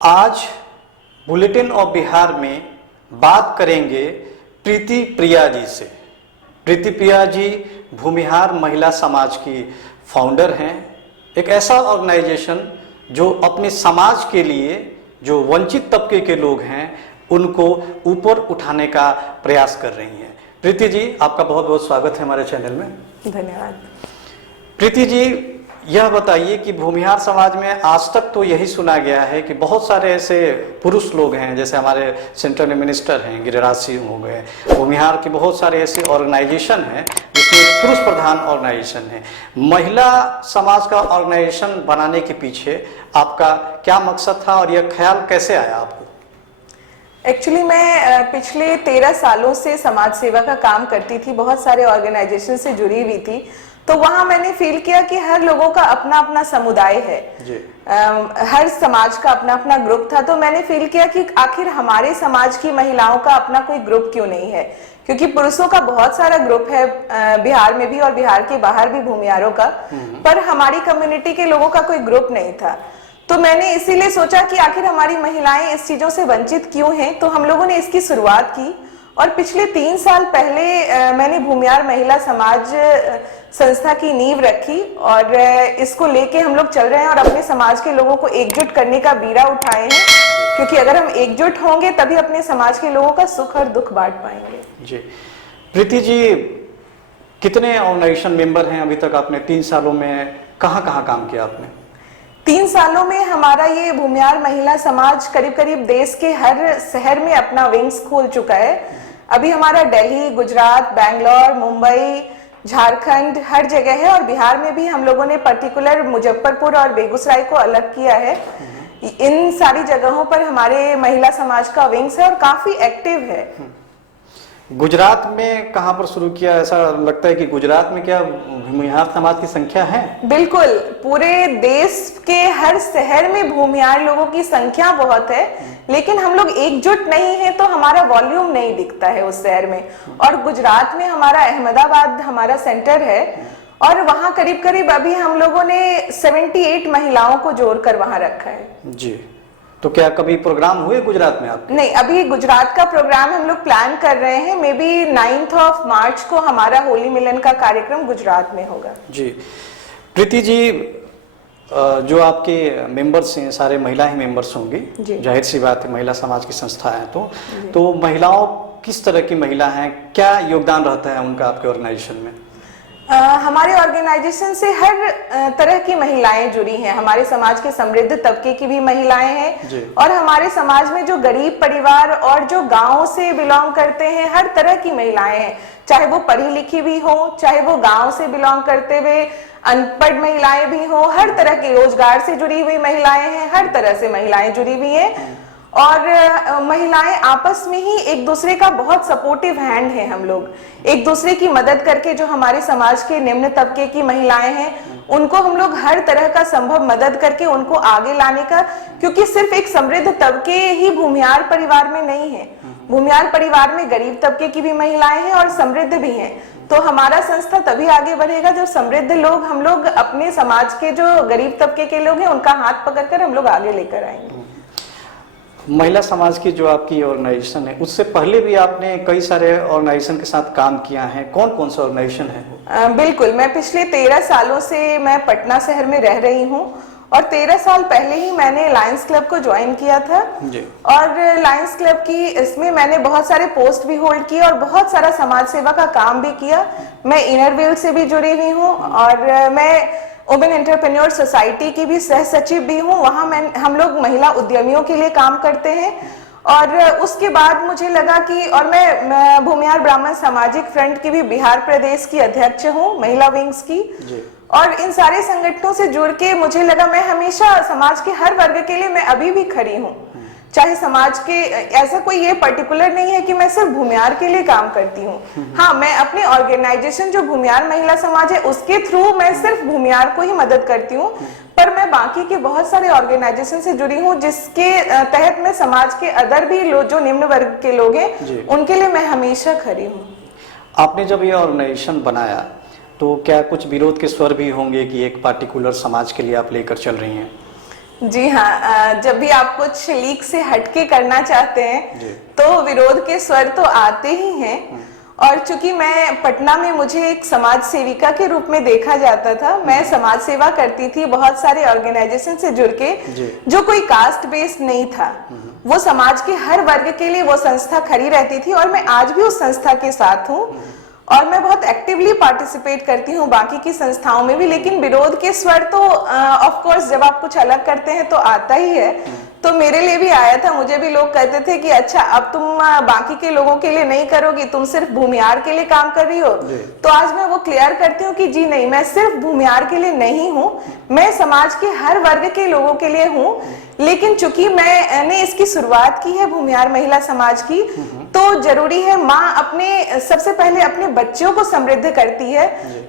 आज bulletin of Bihar में बात करेंगे प्रीति प्रिया जी से। प्रीति प्रिया जी भूमिहार महिला समाज की फाउंडर हैं। एक ऐसा ऑर्गेनाइजेशन जो अपने समाज के लिए जो वंचित तबके के लोग हैं उनको ऊपर उठाने का प्रयास कर रही हैं। प्रीति जी, आपका बहुत बहुत स्वागत है हमारे चैनल में। धन्यवाद। प्रीति जी, यह बताइए कि भूमिहार समाज में आज तक तो यही सुना गया है कि बहुत सारे ऐसे पुरुष लोग हैं, जैसे हमारे सेंट्रल में मिनिस्टर हैं, गिरिराज सिंह हो गए। भूमिहार के बहुत सारे ऐसे ऑर्गेनाइजेशन हैं जिसमें पुरुष प्रधान ऑर्गेनाइजेशन है। महिला समाज का ऑर्गेनाइजेशन बनाने के पीछे आपका क्या मकसद था और यह ख्याल कैसे आया आपको? एक्चुअली मैं पिछले 13 सालों से समाज सेवा का काम करती थी, बहुत सारे ऑर्गेनाइजेशन से जुड़ी हुई थी। तो वहां मैंने फील किया कि हर लोगों का अपना अपना समुदाय है जी। हर समाज का अपना अपना ग्रुप था। तो मैंने फील किया कि आखिर हमारे समाज की महिलाओं का अपना कोई ग्रुप क्यों नहीं है, क्योंकि पुरुषों का बहुत सारा ग्रुप है बिहार में भी और बिहार के बाहर भी भूमिहारों का, पर हमारी कम्युनिटी के लोगों का कोई ग्रुप नहीं था। तो मैंने इसीलिए सोचा कि आखिर हमारी महिलाएं इस चीजों से वंचित क्यों हैं। तो हम लोगों ने इसकी शुरुआत की और पिछले 3 साल पहले मैंने भूमिहार महिला समाज संस्था की नींव रखी और इसको लेके हम लोग चल रहे हैं और अपने समाज के लोगों को एकजुट करने का बीड़ा उठाए हैं, क्योंकि अगर हम एकजुट होंगे तभी अपने समाज के लोगों का सुख और दुख बांट पाएंगे। जी प्रीति जी, कितने ऑर्गेनाइजेशन मेंबर हैं अभी तक? आपने 3 सालों में कहाँ कहाँ काम किया आपने? 3 सालों में हमारा ये भूमिहार महिला समाज करीब करीब देश के हर शहर में अपना विंग्स खोल चुका है। अभी हमारा दिल्ली, गुजरात, बैंगलोर, मुंबई, झारखंड हर जगह है और बिहार में भी हम लोगों ने पर्टिकुलर मुजफ्फरपुर और बेगूसराय को अलग किया है। इन सारी जगहों पर हमारे महिला समाज का विंग्स है और काफी एक्टिव है। गुजरात में कहां पर शुरू किया? ऐसा लगता है कि गुजरात में क्या भूमिहार समाज की संख्या है? बिल्कुल, पूरे देश के हर शहर में भूमिहार लोगों की संख्या बहुत है, लेकिन हम लोग एकजुट नहीं है तो हमारा वॉल्यूम नहीं दिखता है उस शहर में। और गुजरात में हमारा अहमदाबाद हमारा सेंटर है और वहां करीब करीब अभी हम लोगों ने 78 महिलाओं को जोड़कर वहां रखा है। जी, तो क्या कभी प्रोग्राम हुए गुजरात में आप? नहीं, अभी गुजरात का प्रोग्राम हम लोग प्लान कर रहे हैं। मे बी 9 मार्च को हमारा होली मिलन का कार्यक्रम गुजरात में होगा। जी प्रीति जी, जो आपके मेंबर्स हैं सारे महिला ही मेंबर्स होंगी, जाहिर सी बात है, महिला समाज की संस्था है। तो महिलाओं किस तरह की महिला हैं, क्या योगदान रहता है उनका आपके ऑर्गेनाइजेशन में? हमारे ऑर्गेनाइजेशन से हर तरह की महिलाएं जुड़ी हैं। हमारे समाज के समृद्ध तबके की भी महिलाएं हैं और हमारे समाज में जो गरीब परिवार और जो गांव से बिलोंग करते हैं, हर तरह की महिलाएं हैं। चाहे वो पढ़ी लिखी भी हो, चाहे वो गांव से बिलोंग करते हुए अनपढ़ महिलाएं भी हो, हर तरह के रोजगार से जुड़ी हुई महिलाएं हैं, हर तरह से महिलाएं जुड़ी हुई हैं। और महिलाएं आपस में ही एक दूसरे का बहुत सपोर्टिव हैंड है। हम लोग एक दूसरे की मदद करके, जो हमारे समाज के निम्न तबके की महिलाएं हैं उनको हम लोग हर तरह का संभव मदद करके उनको आगे लाने का, क्योंकि सिर्फ एक समृद्ध तबके ही भूमिहार परिवार में नहीं है। भूमिहार परिवार में गरीब तबके की भी महिलाएं हैं और समृद्ध भी हैं। तो हमारा संस्था तभी आगे बढ़ेगा जब समृद्ध लोग, हम लोग अपने समाज के जो गरीब तबके के लोग हैं उनका हाथ पकड़कर हम लोग आगे लेकर आएंगे। महिला समाज की जो आपकी ऑर्गेनाइजेशन है, उससे पहले भी आपने कई सारे ऑर्गेनाइजेशन के साथ काम किया है। कौन कौन सा ऑर्गेनाइजेशन है? बिल्कुल, मैं पिछले 13 सालों से मैं पटना शहर में रह रही हूँ और 13 साल पहले ही मैंने लायंस क्लब को ज्वाइन किया था जी। और लायंस क्लब की इसमें मैंने बहुत सारे पोस्ट भी होल्ड किए और बहुत सारा समाज सेवा का काम भी किया। मैं इनर व्हील से भी जुड़ी हुई हूँ और मैं वुमेन एंटरप्रेन्योर सोसाइटी की भी सह सचिव भी हूँ। वहाँ हम लोग महिला उद्यमियों के लिए काम करते हैं। और उसके बाद मुझे लगा कि, और मैं भूमिहार ब्राह्मण सामाजिक फ्रंट की भी बिहार प्रदेश की अध्यक्ष हूँ, महिला विंग्स की जी। और इन सारे संगठनों से जुड़ के मुझे लगा मैं हमेशा समाज के हर वर्ग के लिए मैं अभी भी खड़ी हूँ। चाहे समाज के, ऐसा कोई ये पर्टिकुलर नहीं है कि मैं सिर्फ भूमिहार के लिए काम करती हूँ। हाँ, मैं अपने ऑर्गेनाइजेशन जो भूमिहार महिला समाज है उसके थ्रू मैं सिर्फ भूमिहार को ही मदद करती हूँ, पर मैं बाकी के बहुत सारे ऑर्गेनाइजेशन से जुड़ी हूँ जिसके तहत मैं समाज के अदर भी जो निम्न वर्ग के लोग हैं उनके लिए मैं हमेशा खड़ी हूँ। आपने जब ये ऑर्गेनाइजेशन बनाया तो क्या कुछ विरोध के स्वर भी होंगे कि एक पार्टिकुलर समाज के लिए आप लेकर चल रही हैं? जी हाँ, जब भी आप कुछ लीक से हटके करना चाहते हैं तो विरोध के स्वर तो आते ही हैं। और चूंकि मैं पटना में मुझे एक समाज सेविका के रूप में देखा जाता था, मैं समाज सेवा करती थी बहुत सारे ऑर्गेनाइजेशन से जुड़ के, जो कोई कास्ट बेस्ड नहीं था। वो समाज के हर वर्ग के लिए वो संस्था खड़ी रहती थी और मैं आज भी उस संस्था के साथ हूँ और मैं बहुत एक्टिवली पार्टिसिपेट करती हूँ बाकी की संस्थाओं में भी। लेकिन विरोध के स्वर तो ऑफ कोर्स जब आप कुछ अलग करते हैं तो आता ही है। तो मेरे लिए भी आया था, मुझे भी लोग कहते थे कि अच्छा अब तुम बाकी के लोगों के लिए नहीं करोगी, तुम सिर्फ भूमिहार के लिए काम कर रही हो। तो आज मैं वो क्लियर करती हूँ कि जी नहीं, मैं सिर्फ भूमिहार के लिए नहीं हूँ, मैं समाज के हर वर्ग के लोगों के लिए हूँ। लेकिन चूंकि मैंने इसकी शुरुआत की है भूमिहार महिला समाज की, तो जरूरी है माँ अपने सबसे पहले अपने बच्चों को समृद्ध करती है।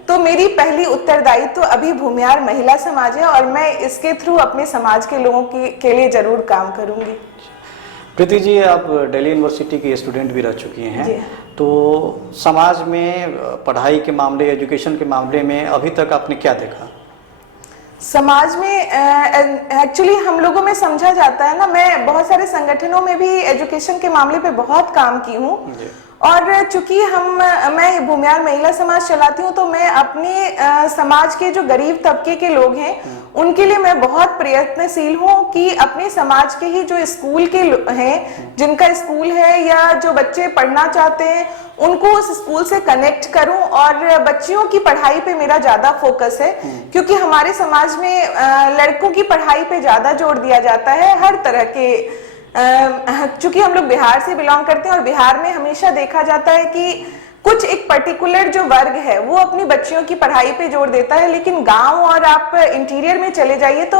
तो मेरी पहली उत्तरदायित्व तो अभी भूमिहार महिला समाज है और मैं इसके थ्रू अपने समाज के लोगों के लिए जरूर काम करूंगी। प्रीति जी, आप दिल्ली यूनिवर्सिटी की स्टूडेंट भी रह चुकी हैं, तो समाज में पढ़ाई के मामले, एजुकेशन के मामले में अभी तक आपने क्या देखा? समाज में एक्चुअली हम लोगों में समझा जाता है ना, मैं बहुत सारे संगठनों में भी एजुकेशन के मामले पे बहुत काम की हूँ और चूंकि मैं भूमिहार महिला समाज चलाती हूँ तो मैं अपने समाज के जो गरीब तबके के लोग हैं उनके लिए मैं बहुत प्रयत्नशील हूँ कि अपने समाज के ही जो स्कूल के हैं, जिनका स्कूल है या जो बच्चे पढ़ना चाहते हैं, उनको उस स्कूल से कनेक्ट करूं। और बच्चियों की पढ़ाई पे मेरा ज्यादा फोकस है क्योंकि हमारे समाज में लड़कों की पढ़ाई पे ज्यादा जोर दिया जाता है हर तरह के। चूंकि हम लोग बिहार से बिलोंग करते हैं और बिहार में हमेशा देखा जाता है कि कुछ एक पर्टिकुलर जो वर्ग है वो अपनी बच्चियों की पढ़ाई पे जोर देता है, लेकिन गांव और आप इंटीरियर में चले जाइए तो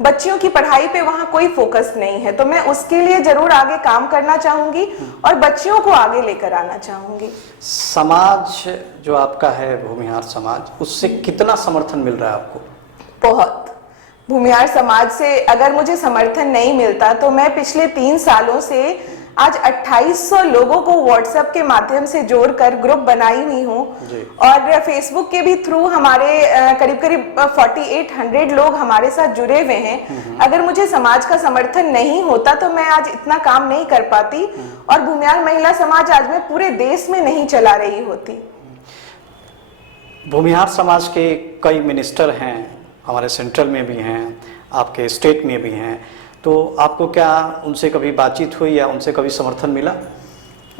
बच्चियों की पढ़ाई पे वहां कोई फोकस नहीं है। तो मैं उसके लिए जरूर आगे काम करना चाहूंगी और बच्चियों को आगे लेकर आना चाहूंगी। समाज जो आपका है भूमिहार समाज, उससे कितना समर्थन मिल रहा है आपको? बहुत। भूमिहार समाज से अगर मुझे समर्थन नहीं मिलता तो मैं पिछले 3 सालों से आज 2800 लोगों को व्हाट्सएप के माध्यम से जोड़कर ग्रुप बनाई हुई हूँ और फेसबुक के भी थ्रू हमारे करीब करीब 4800 लोग हमारे साथ जुड़े हुए हैं। अगर मुझे समाज का समर्थन नहीं होता तो मैं आज इतना काम नहीं कर पाती और भूमिहार महिला समाज आज मैं पूरे देश में नहीं चला रही होती। भूमिहार समाज के कई मिनिस्टर हैं, हमारे सेंट्रल में भी हैं, आपके स्टेट में भी हैं, तो आपको क्या उनसे कभी बातचीत हुई या उनसे कभी समर्थन मिला?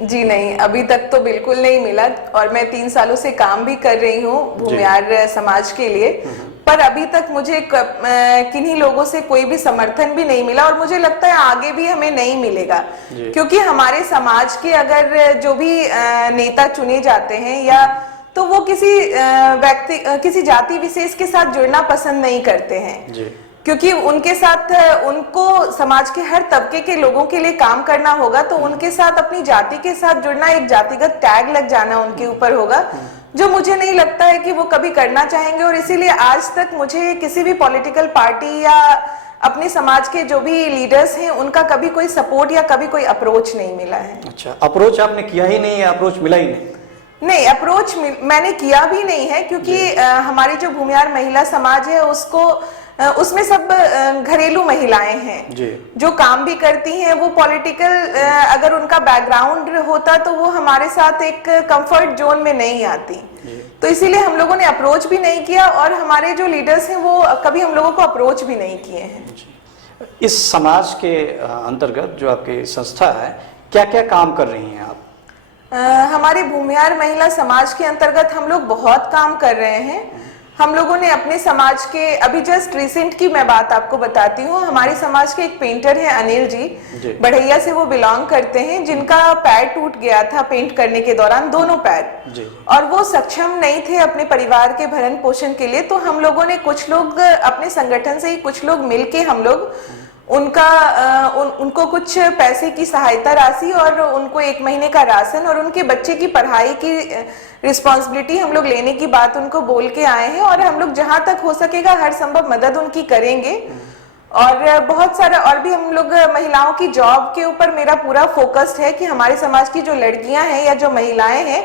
जी नहीं, अभी तक तो बिल्कुल नहीं मिला और मैं 3 सालों से काम भी कर रही हूँ भूमिहार समाज के लिए, पर अभी तक मुझे किन्हीं लोगों से कोई भी समर्थन भी नहीं मिला और मुझे लगता है आगे भी हमें नहीं मिलेगा क्योंकि हमारे समाज के अगर जो भी नेता चुने जाते हैं या तो वो किसी जाति विशेष के साथ जुड़ना पसंद नहीं करते हैं क्योंकि उनके साथ उनको समाज के हर तबके के लोगों के लिए काम करना होगा। तो उनके साथ अपनी जाति के साथ जुड़ना, एक जातिगत टैग लग जाना उनके ऊपर होगा, जो मुझे नहीं लगता है कि वो कभी करना चाहेंगे। और इसीलिए आज तक मुझे किसी भी पॉलिटिकल पार्टी या अपने समाज के जो भी लीडर्स हैं उनका कभी कोई सपोर्ट या कभी कोई अप्रोच नहीं मिला है। अच्छा, अप्रोच आपने किया ही नहीं या अप्रोच मिला ही नहीं? नहीं, अप्रोच मैंने किया भी नहीं है क्योंकि हमारी जो भूमिहार महिला समाज है उसमें सब घरेलू महिलाएं हैं जो काम भी करती हैं। वो पॉलिटिकल अगर उनका बैकग्राउंड होता तो वो हमारे साथ एक कंफर्ट जोन में नहीं आती, तो इसीलिए हम लोगों ने अप्रोच भी नहीं किया और हमारे जो लीडर्स हैं वो कभी हम लोगों को अप्रोच भी नहीं किए हैं। इस समाज के अंतर्गत जो आपकी संस्था है, क्या क्या काम कर रही हैं आप? हमारे भूमिहार महिला समाज के अंतर्गत हम लोग बहुत काम कर रहे हैं। हम लोगों ने अपने समाज के अभी जस्ट रिसेंट की मैं बात आपको बताती हूँ। हमारे समाज के एक पेंटर है अनिल जी, बढ़ैया से वो बिलोंग करते हैं, जिनका पैर टूट गया था पेंट करने के दौरान, दोनों पैर, और वो सक्षम नहीं थे अपने परिवार के भरण पोषण के लिए। तो हम लोगों ने कुछ लोग अपने संगठन से ही कुछ लोग मिलके हम लोग उनको कुछ पैसे की सहायता राशि और उनको 1 महीने का राशन और उनके बच्चे की पढ़ाई की रिस्पॉन्सिबिलिटी हम लोग लेने की बात उनको बोल के आए हैं और हम लोग जहां तक हो सकेगा हर संभव मदद उनकी करेंगे। और बहुत सारा और भी हम लोग महिलाओं की जॉब के ऊपर मेरा पूरा फोकस्ड है कि हमारे समाज की जो लड़कियां हैं या जो महिलाएं हैं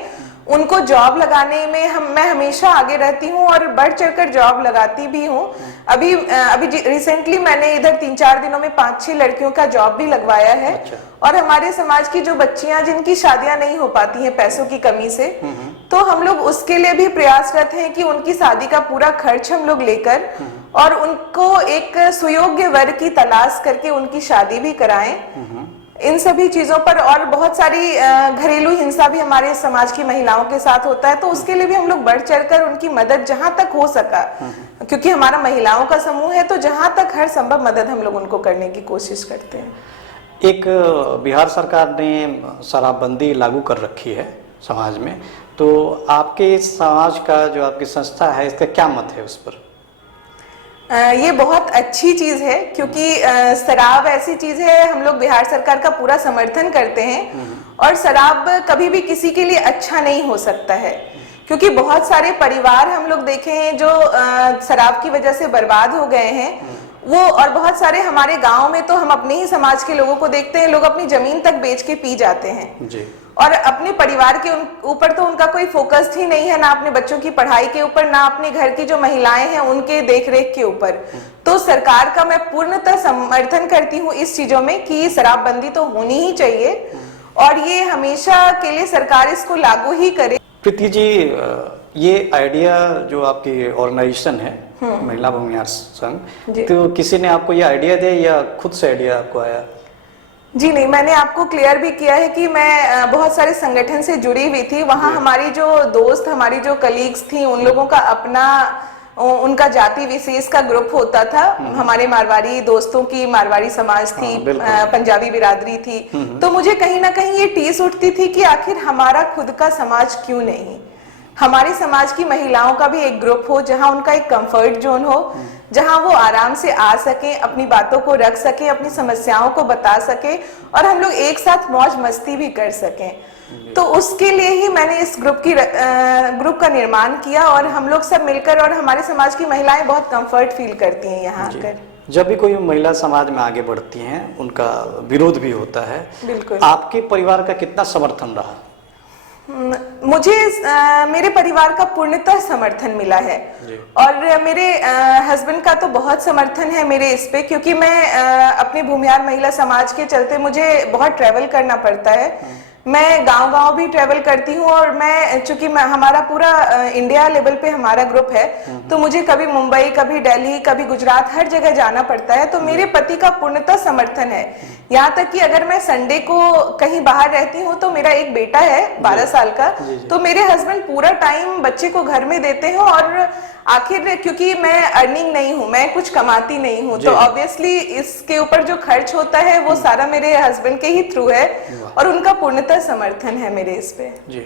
उनको जॉब लगाने में मैं हमेशा आगे रहती हूँ और बढ़ चढ़कर जॉब लगाती भी हूँ। अभी रिसेंटली मैंने इधर 3-4 दिनों में 5-6 लड़कियों का जॉब भी लगवाया है। अच्छा। और हमारे समाज की जो बच्चियां जिनकी शादियां नहीं हो पाती हैं पैसों की कमी से, तो हम लोग उसके लिए भी प्रयासरत हैं कि उनकी शादी का पूरा खर्च हम लोग लेकर और उनको एक सुयोग्य वर की तलाश करके उनकी शादी भी कराएं। इन सभी चीजों पर और बहुत सारी घरेलू हिंसा भी हमारे समाज की महिलाओं के साथ होता है, तो उसके लिए भी हम लोग बढ़ चढ़कर उनकी मदद जहां तक हो सका, क्योंकि हमारा महिलाओं का समूह है, तो जहां तक हर संभव मदद हम लोग उनको करने की कोशिश करते हैं। एक बिहार सरकार ने शराबबंदी लागू कर रखी है समाज में, तो आपके समाज का जो आपकी संस्था है इसका क्या मत है उस पर? ये बहुत अच्छी चीज है, क्योंकि शराब ऐसी चीज है, हम लोग बिहार सरकार का पूरा समर्थन करते हैं और शराब कभी भी किसी के लिए अच्छा नहीं हो सकता है, क्योंकि बहुत सारे परिवार हम लोग देखे हैं जो शराब की वजह से बर्बाद हो गए हैं वो। और बहुत सारे हमारे गांव में तो हम अपने ही समाज के लोगों को देखते हैं, लोग अपनी जमीन तक बेच के पी जाते हैं जी। और अपने परिवार के ऊपर तो उनका कोई फोकस ही नहीं है, ना अपने बच्चों की पढ़ाई के ऊपर, ना अपने घर की जो महिलाएं हैं उनके देखरेख के ऊपर। तो सरकार का मैं पूर्णतः समर्थन करती हूँ इस चीजों में कि शराबबंदी तो होनी ही चाहिए और ये हमेशा के लिए सरकार इसको लागू ही करे। प्रीति जी, ये आइडिया जो आपकी ऑर्गेनाइजेशन है महिला भूमिहार संघ, तो किसी ने आपको ये आइडिया दिया या खुद से आइडिया आपको आया? जी नहीं, मैंने आपको क्लियर भी किया है कि मैं बहुत सारे संगठन से जुड़ी हुई थी। वहाँ हमारी जो दोस्त, हमारी जो कलीग्स थी, उन लोगों का अपना उनका जाति विशेष का ग्रुप होता था। हमारे मारवाड़ी दोस्तों की मारवाड़ी समाज थी, पंजाबी बिरादरी थी, तो मुझे कहीं ना कहीं ये टीस उठती थी कि आखिर हमारा खुद का समाज क्यों नहीं, हमारे समाज की महिलाओं का भी एक ग्रुप हो जहां उनका एक कंफर्ट जोन हो, जहां वो आराम से आ सके, अपनी बातों को रख सके, अपनी समस्याओं को बता सके और हम लोग एक साथ मौज मस्ती भी कर सकें। तो उसके लिए ही मैंने इस ग्रुप का निर्माण किया और हम लोग सब मिलकर, और हमारे समाज की महिलाएं बहुत कंफर्ट फील करती हैं यहाँ आकर। जब भी कोई महिला समाज में आगे बढ़ती हैं उनका विरोध भी होता है। बिल्कुल। आपके परिवार का कितना समर्थन रहा? मुझे मेरे परिवार का पूर्णतः समर्थन मिला है और मेरे हस्बैंड का तो बहुत समर्थन है मेरे इस पे, क्योंकि मैं अपने भूमिहार महिला समाज के चलते मुझे बहुत ट्रैवल करना पड़ता है। मैं गांव-गांव भी ट्रैवल करती हूँ और चूंकि हमारा पूरा इंडिया लेवल पे हमारा ग्रुप है, तो मुझे कभी मुंबई, कभी दिल्ली, कभी गुजरात, हर जगह जाना पड़ता है। तो मेरे पति का पूर्णतः समर्थन है, यहाँ तक कि अगर मैं संडे को कहीं बाहर रहती हूँ तो मेरा एक बेटा है 12 साल का, तो मेरे हस्बैंड पूरा टाइम बच्चे को घर में देते हैं और आखिर क्योंकि मैं अर्निंग नहीं हूँ, मैं कुछ कमाती नहीं हूँ, तो ऑब्वियसली इसके ऊपर जो खर्च होता है वो सारा मेरे हस्बैंड के ही थ्रू है और उनका पूर्णतः समर्थन है मेरे इस पे। जी।